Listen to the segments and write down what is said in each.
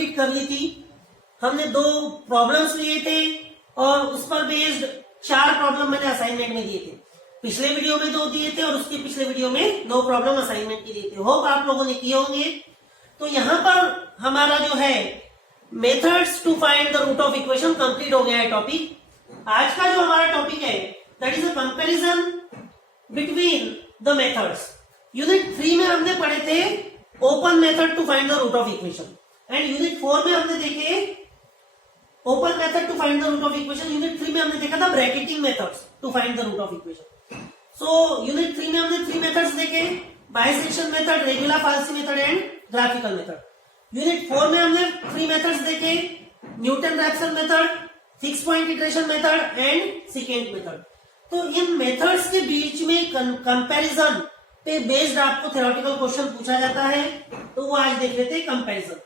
Complete कर ली थी। हमने 2 प्रॉब्लम्स लिए थे और उस पर बेस्ड 4 प्रॉब्लम मैंने असाइनमेंट में दिए थे। पिछले वीडियो में 2 दिए थे और उसके पिछले वीडियो में 2 प्रॉब्लम असाइनमेंट के दिए थे। होप आप लोगों ने किए होंगे। तो यहाँ पर हमारा जो है methods to find the root of equation complete हो गया है टॉपिक। आज का जो हमारा टॉपिक है that is a comparison between the methods. Unit 3 में हमने पढ़े थे open method to find the root of equation and unit 4 में हमने देखे open method to find the root of equation. Unit 3 में हमने देखा था bracketing methods to find the root of equation. So unit 3 में हमने 3 मेथड्स देखे, bisection method, regular falsi method and graphical method. Unit 4 में हमने 3 मेथड्स देखे, Newton Raphson method, fix point iteration method and second method. तो इन methods के बीच में comparison पे बेस्ड आपको थ्योरेटिकल क्वेश्चन पूछा जाता है, तो वो आज देख लेते हैं कंपैरिजन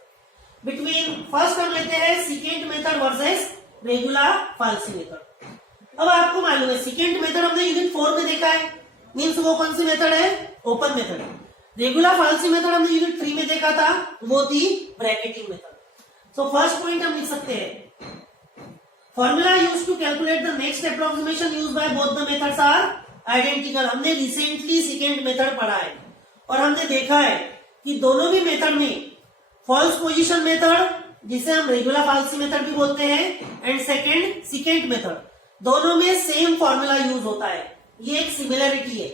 बिटवीन। फर्स्ट हम लेते हैं second method versus regular falsi method. अब आपको मालूम है सेकेंड मेथड हमने यूनिट 4 में देखा है, मीन्स वो कौन सी मेथड है, ओपन मेथड है। रेगुलर फाल्सी मेथड हमने यूनिट 3 में देखा था, वो थी bracketing method. So first point हम लिख सकते हैं formula used to calculate the next approximation used by both the methods are identical. हमने रिसेंटली सेकेंड मेथड पढ़ा है और हमने देखा है कि दोनों भी मेथड में फॉल्स पोजीशन मेथड, जिसे हम रेगुलर फाल्सी मेथड भी बोलते हैं, एंड सेकेंड मेथड, दोनों में सेम फॉर्मूला यूज होता है। ये एक सिमिलरिटी है,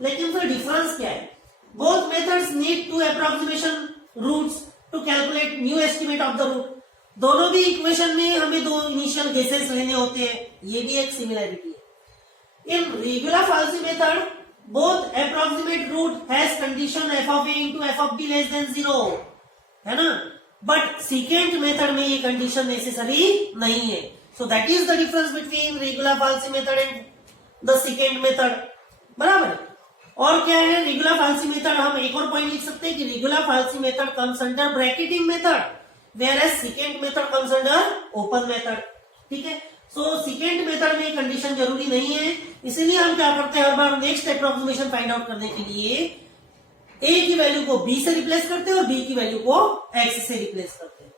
लेकिन फिर डिफरेंस क्या है? Both methods need to approximation roots to calculate new estimate of the root. दोनों भी इक्वेशन में हमें 2 इनिशियल गेसेस लेने होते हैं, ये भी एक सिमिलरिटी है। In regular falsi method both approximate root has condition f of a into f of b less than 0, है ना, बट सेकेंड मेथड में ये कंडीशन नेसेसरी नहीं है। So that is the difference between regular falsi method and the second method, बराबर। और क्या है रेगुलर फाल्सी मेथड? हम एक और पॉइंट लिख सकते हैं कि regular falsi method comes under bracketing method, whereas second method comes under open method. ठीक है, सो सेकेंड मेथड में कंडीशन जरूरी नहीं है, इसीलिए हम क्या करते हैं, हर बार नेक्स्ट अप्रोक्सीमेशन फाइंड आउट करने के लिए a की वैल्यू को b से रिप्लेस करते हैं और b की वैल्यू को x से रिप्लेस करते हैं।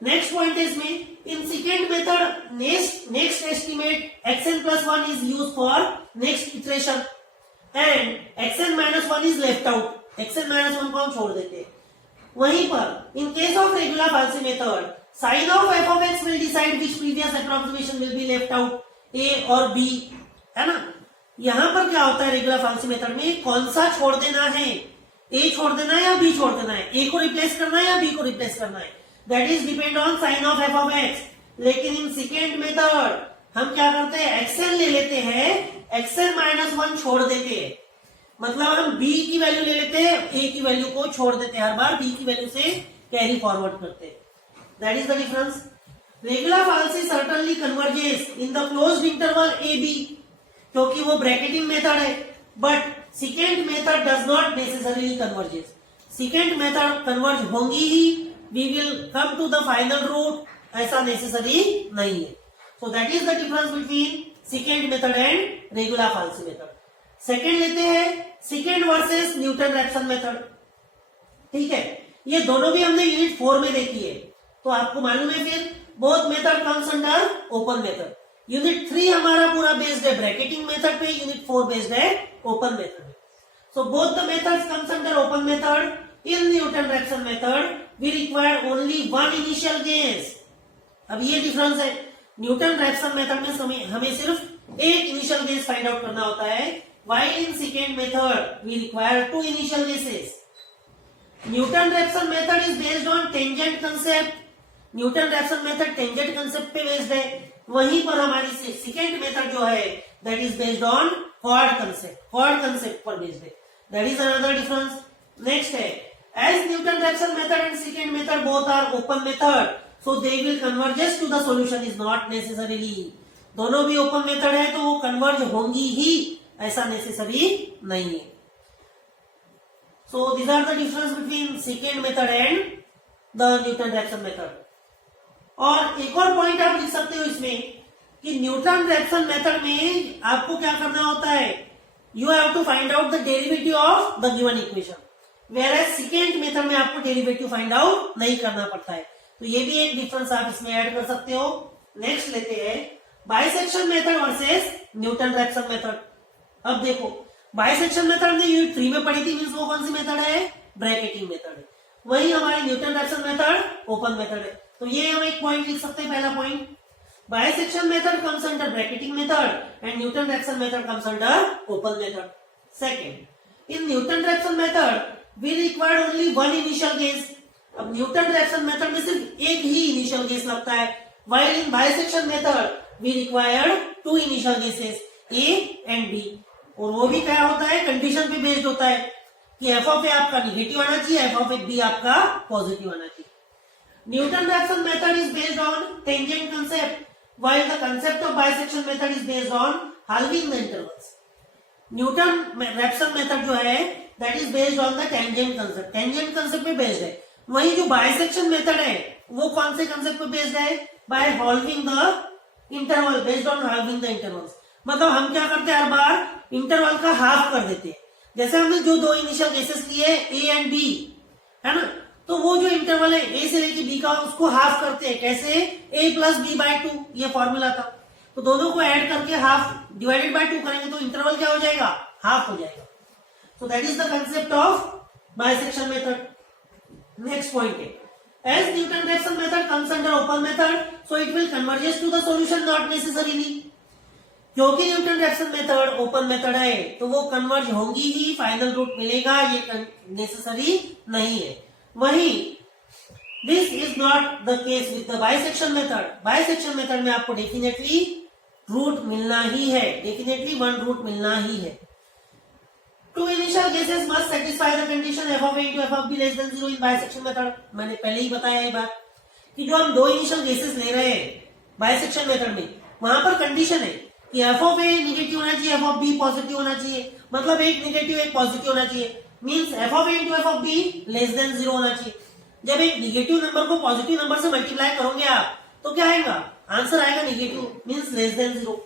नेक्स्ट पॉइंट है इसमें, in second method next estimate xn+1 is use for next iteration and xn-1 is left out. xn-1 को हम छोड़ देते हैं। वहीं पर in case of regular falsi method sign of f of x will decide which previous approximation will be left out, a और b, है ना। यहां पर क्या होता है रेगुलर फाल्सी मेथड में, कौन सा छोड़ देना है, a छोड़ देना है या b छोड़ देना है, a को रिप्लेस करना है या b को रिप्लेस करना है, that is depend on sign of f of x। लेकिन इन सेकेंड मेथड हम क्या करते हैं, xn ले लेते हैं, xn-1 छोड़ देते हैं, मतलब हम b की वैल्यू ले लेते हैं, a की वैल्यू को छोड़ देते हैं, हर बार b की वैल्यू से कैरी फॉरवर्ड करते हैं। That is the difference. Regular falsi certainly converges in the closed interval ab, क्योंकि वो ब्रैकेटिंग मेथड है, but second method does not necessarily converges. Second method converge होंगी ही, we will come to the final root, ऐसा necessary नहीं है। So that is the difference between second method and regular falsi method. Second लेते हैं second versus Newton Raphson method. ठीक है, ये दोनों भी हमने यूनिट 4 में देखी है, तो आपको मालूम है फिर both method comes under open method. Unit 3 हमारा पूरा बेस्ड है ब्रैकेटिंग मेथड पे, यूनिट 4 बेस्ड है open method. So both the methods comes under open method. In Newton Raphson method we require only 1 initial guess. अब ये difference है, Newton Raphson method में हमें सिर्फ एक इनिशियल गेस फाइंड आउट करना होता है, while in second method we require 2 initial guesses. Newton Raphson method is based on tangent concept. Newton Raphson method tangent concept पे बेस्ड है, वहीं पर हमारी सेकेंड मेथड जो है that is based on chord concept पर बेस्ड है। That is another difference. Next है, as Newton Raphson method and second method both are open method, so they will converges to the solution is not necessarily. दोनों भी open method है तो वो converge होंगी ही, ऐसा नेसेसरी नहीं है। So these are the difference between second method and the Newton Raphson method. और एक और पॉइंट आप लिख सकते हो इसमें कि न्यूटन रैप्सन मेथड में आपको क्या करना होता है, you have to find out the derivative of the given equation. Whereas second method में आपको डेरिवेटिव फाइंड आउट नहीं करना पड़ता है। तो ये भी एक डिफरेंस आप इसमें ऐड कर सकते हो। नेक्स्ट लेते हैं bisection method versus Newton Raphson method. अब देखो बाइसेक्शन मेथड हमने यूनिट 3 में पढ़ी थी, मींस वो कौन सी मेथड है, ब्रैकेटिंग मेथड है। वही हमारी Newton Raphson method open method है। तो ये हम एक पॉइंट लिख सकते हैं, पहला point bisection method comes under bracketing method and Newton Raphson method comes under open method. Second, in Newton Raphson method we required only one initial guess. अब न्यूटन रैप्सन मेथड में सिर्फ एक ही इनिशियल गेस लगता है, while in bisection method we required two initial guesses A and B, और वो भी क्या होता है, कंडीशन पे बेस्ड होता है कि f of A आपका निगेटिव आना चाहिए, f of B आपका पॉजिटिव आना चाहिए। Newton Raphson method is based on tangent concept, while the concept of bisection method is based on halving the intervals. Newton Raphson method जो है that is based on the tangent concept, tangent concept पे based है। वही जो bisection method है वो कौन से कंसेप्ट पे बेस्ड है, bye halving the interval, based on halving the intervals। मतलब हम क्या करते हैं, हर बार इंटरवल का हाफ कर देते हैं। जैसे हमने जो दो इनिशियल केसेस लिए A एंड B, है ना, तो वो जो इंटरवल है A से लेके B का उसको हाफ करते हैं। कैसे, A प्लस B बाय 2 ये फॉर्मूला था। तो दोनों को ऐड करके हाफ डिवाइडेड बाय 2 करेंगे तो इंटरवल क्या हो जाएगा, हाफ हो जाएगा। सो that is the concept of bisection method. Next point है, as Newton Raphson method comes under open method, so it will converge to the solution not necessarily। क्योंकि Newton Raphson method open method है तो वो converge होंगी ही, final root मिलेगा, ये necessary नहीं है। वही this is not the case with the bisection method. Bisection method में आपको डेफिनेटली रूट मिलना ही है, डेफिनेटली वन रूट मिलना ही है। Two initial guesses must satisfy the condition f of A into f of B less than 0 in bisection method। मैंने पहले ही बताया ये बात कि जो हम दो इनिशियल गेसेस ले रहे हैं बाइसेक्शन मेथड में, वहां पर कंडीशन है कि f of A निगेटिव होना चाहिए, f of B पॉजिटिव होना चाहिए। मतलब एक निगेटिव एक पॉजिटिव होना चाहिए, means f of A into f of B less than 0 होना चाहिए। जब एक निगेटिव नंबर को पॉजिटिव नंबर से मल्टीप्लाई करोगे आप तो क्या आएगा, आंसर आएगा negative, means less than 0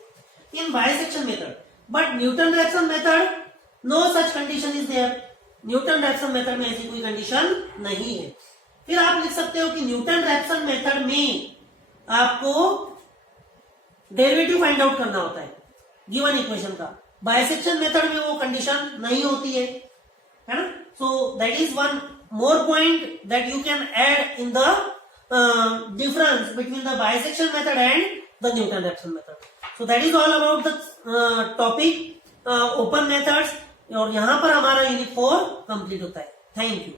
in bisection method. But Newton Raphson method no such condition is there. Newton Raphson method में ऐसी कोई कंडीशन नहीं है। फिर आप लिख सकते हो कि न्यूटन रैप्सन मेथड में आपको डेरिवेटिव फाइंड आउट करना होता है गिवन इक्वेशन का, बाइसेक्शन मेथड में वो कंडीशन नहीं होती है ना। सो that is one more point that you can add in the difference between the bisection method and the Newton Raphson method. So that is all about the topic open methods, और यहां पर हमारा unit 4 complete होता है। Thank you.